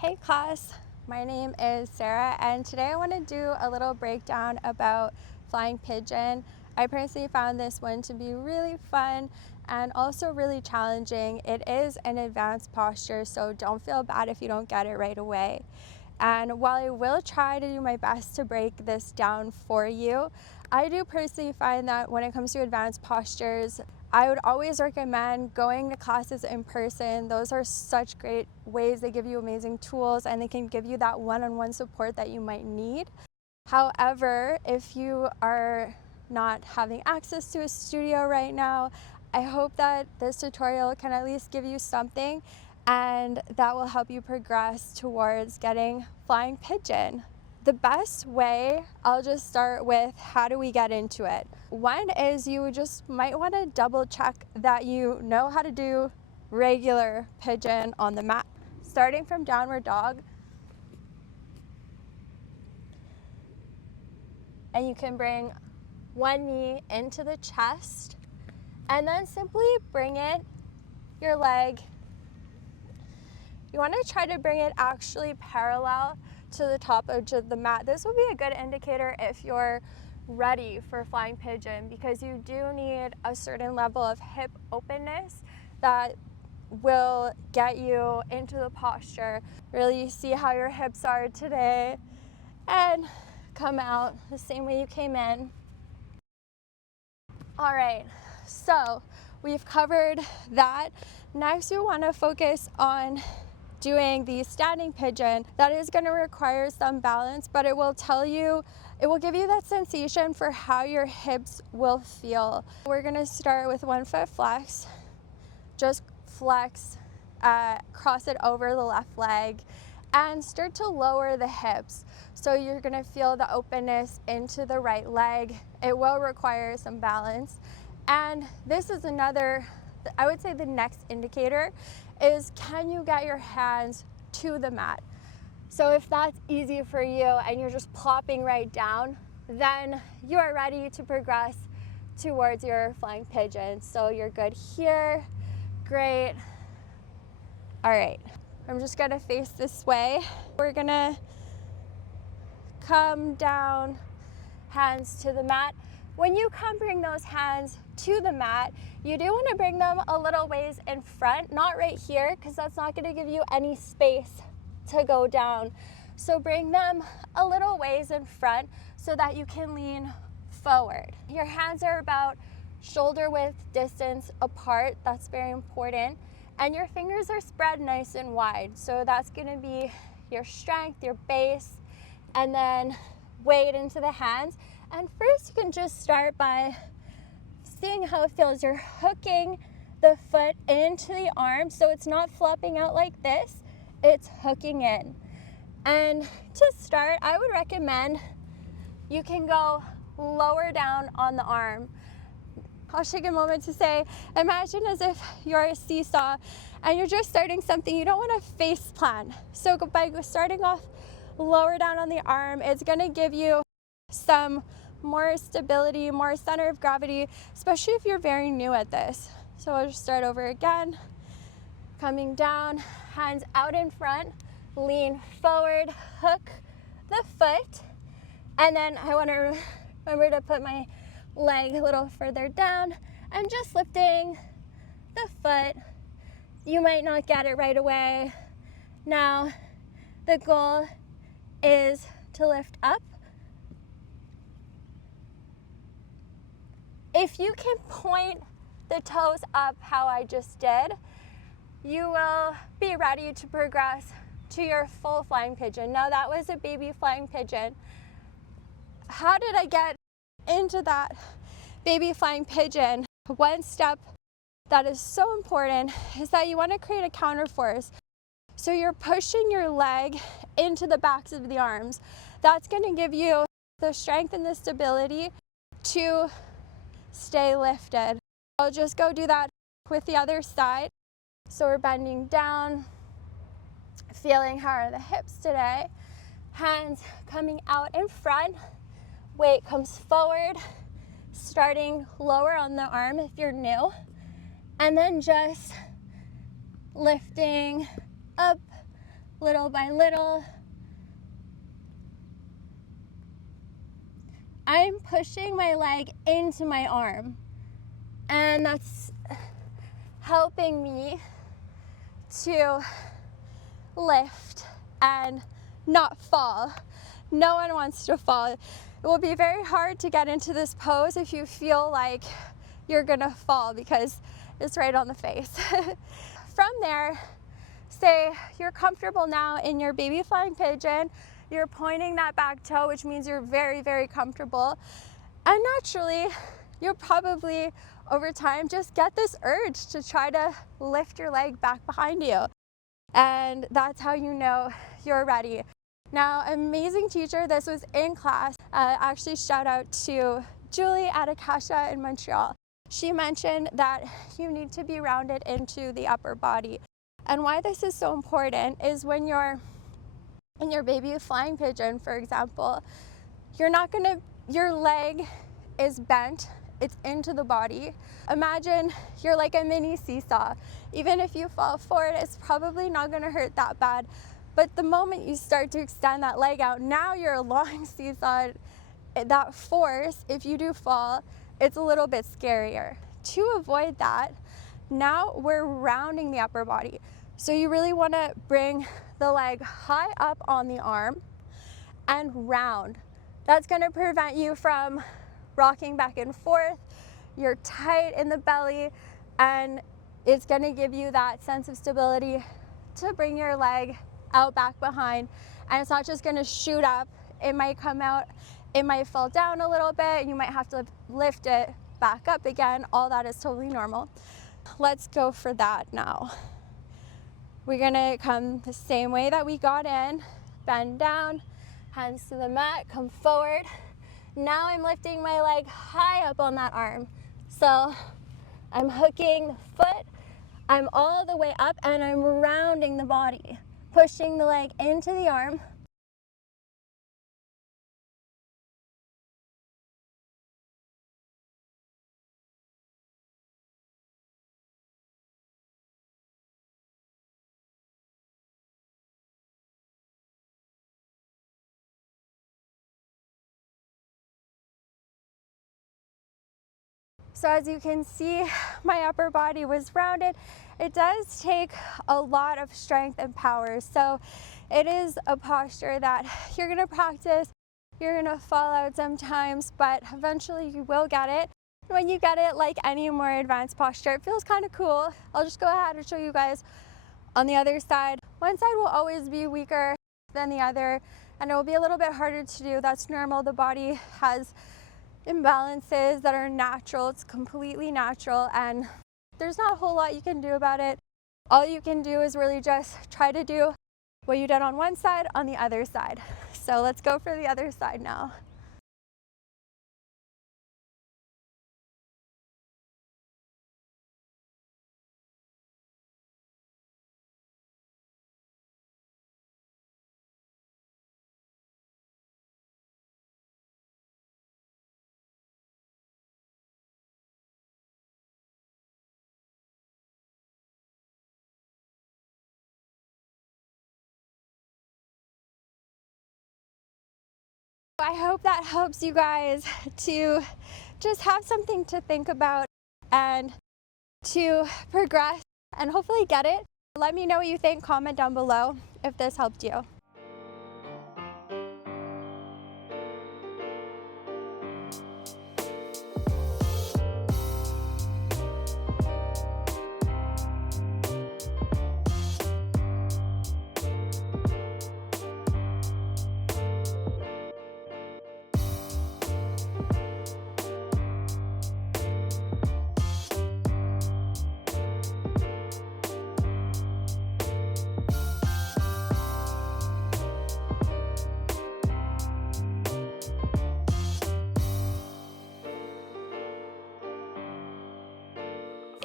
Hey class, my name is Sarah and today I want to do a little breakdown about flying pigeon. I personally found this one to be really fun and also really challenging. It is an advanced posture, so don't feel bad if you don't get it right away. And while I will try to do my best to break this down for you, I do personally find that when it comes to advanced postures, I would always recommend going to classes in person. Those are such great ways. They give you amazing tools and they can give you that one-on-one support that you might need. However, if you are not having access to a studio right now, I hope that this tutorial can at least give you something and that will help you progress towards getting flying pigeon. The best way, I'll just start with how do we get into it. One is you just might want to double check that you know how to do regular pigeon on the mat. Starting from downward dog, and you can bring one knee into the chest and then simply bring it, your leg. You want to try to bring it actually parallel to the top edge of the mat. This will be a good indicator if you're ready for flying pigeon, because you do need a certain level of hip openness that will get you into the posture. Really see how your hips are today and come out the same way you came in. All right, so we've covered that. Next, we want to focus on doing the standing pigeon. That is going to require some balance, but it will give you that sensation for how your hips will feel. We're going to start with 1 foot flex. Just flex, cross it over the left leg and start to lower the hips. So you're going to feel the openness into the right leg. It will require some balance. And this is another, I would say the next indicator is, can you get your hands to the mat? So if that's easy for you and you're just plopping right down, then you are ready to progress towards your flying pigeon. So you're good here. Great. All right, I'm just gonna face this way. We're gonna come down, hands to the mat. When you come bring those hands to the mat, you do want to bring them a little ways in front, not right here, because that's not going to give you any space to go down. So bring them a little ways in front so that you can lean forward. Your hands are about shoulder width distance apart. That's very important. And your fingers are spread nice and wide. So that's going to be your strength, your base, and then weight into the hands. And first you can just start by seeing how it feels. You're hooking the foot into the arm, so it's not flopping out like this, it's hooking in. And to start, I would recommend you can go lower down on the arm. I'll take a moment to say, imagine as if you're a seesaw and you're just starting something. You don't want to face plant. So by starting off lower down on the arm, it's going to give you some more stability, more center of gravity, especially if you're very new at this. So I'll just start over again, coming down, hands out in front, lean forward, hook the foot, and then I want to remember to put my leg a little further down and just lifting the foot. You might not get it right away. Now the goal is to lift up. If you can point the toes up how I just did, you will be ready to progress to your full flying pigeon. Now that was a baby flying pigeon. How did I get into that baby flying pigeon? One step that is so important is that you want to create a counter force. So you're pushing your leg into the backs of the arms. That's going to give you the strength and the stability to stay lifted. I'll just go do that with the other side. So we're bending down, feeling how are the hips today. Hands coming out in front, weight comes forward, starting lower on the arm if you're new, and then just lifting up, little by little. I'm pushing my leg into my arm, and that's helping me to lift and not fall. No one wants to fall. It will be very hard to get into this pose if you feel like you're gonna fall because it's right on the face. From there, say you're comfortable now in your baby flying pigeon. You're pointing that back toe, which means you're very, very comfortable. And naturally, you'll probably, over time, just get this urge to try to lift your leg back behind you. And that's how you know you're ready. Now, amazing teacher, this was in class. Actually, shout out to Julie at Akasha in Montreal. She mentioned that you need to be rounded into the upper body. And why this is so important is when you're in your baby flying pigeon, for example, your leg is bent, it's into the body. Imagine you're like a mini seesaw. Even if you fall forward, it's probably not gonna hurt that bad. But the moment you start to extend that leg out, now you're a long seesaw. That force, if you do fall, it's a little bit scarier. To avoid that, now we're rounding the upper body. So you really wanna bring the leg high up on the arm and round. That's gonna prevent you from rocking back and forth. You're tight in the belly, and it's gonna give you that sense of stability to bring your leg out back behind. And it's not just gonna shoot up, it might come out, it might fall down a little bit, you might have to lift it back up again. All that is totally normal. Let's go for that now. We're gonna come the same way that we got in, bend down, hands to the mat, come forward. Now I'm lifting my leg high up on that arm. So I'm hooking the foot, I'm all the way up, and I'm rounding the body, pushing the leg into the arm. So as you can see, my upper body was rounded. It does take a lot of strength and power. So it is a posture that you're gonna practice. You're gonna fall out sometimes, but eventually you will get it. When you get it, like any more advanced posture, it feels kind of cool. I'll just go ahead and show you guys on the other side. One side will always be weaker than the other, and it will be a little bit harder to do. That's normal. The body has imbalances that are natural. It's completely natural, and there's not a whole lot you can do about it. All you can do is really just try to do what you did on one side on the other side. So let's go for the other side now. I hope that helps you guys to just have something to think about and to progress and hopefully get it. Let me know what you think. Comment down below if this helped you.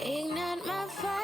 Ignite my fire.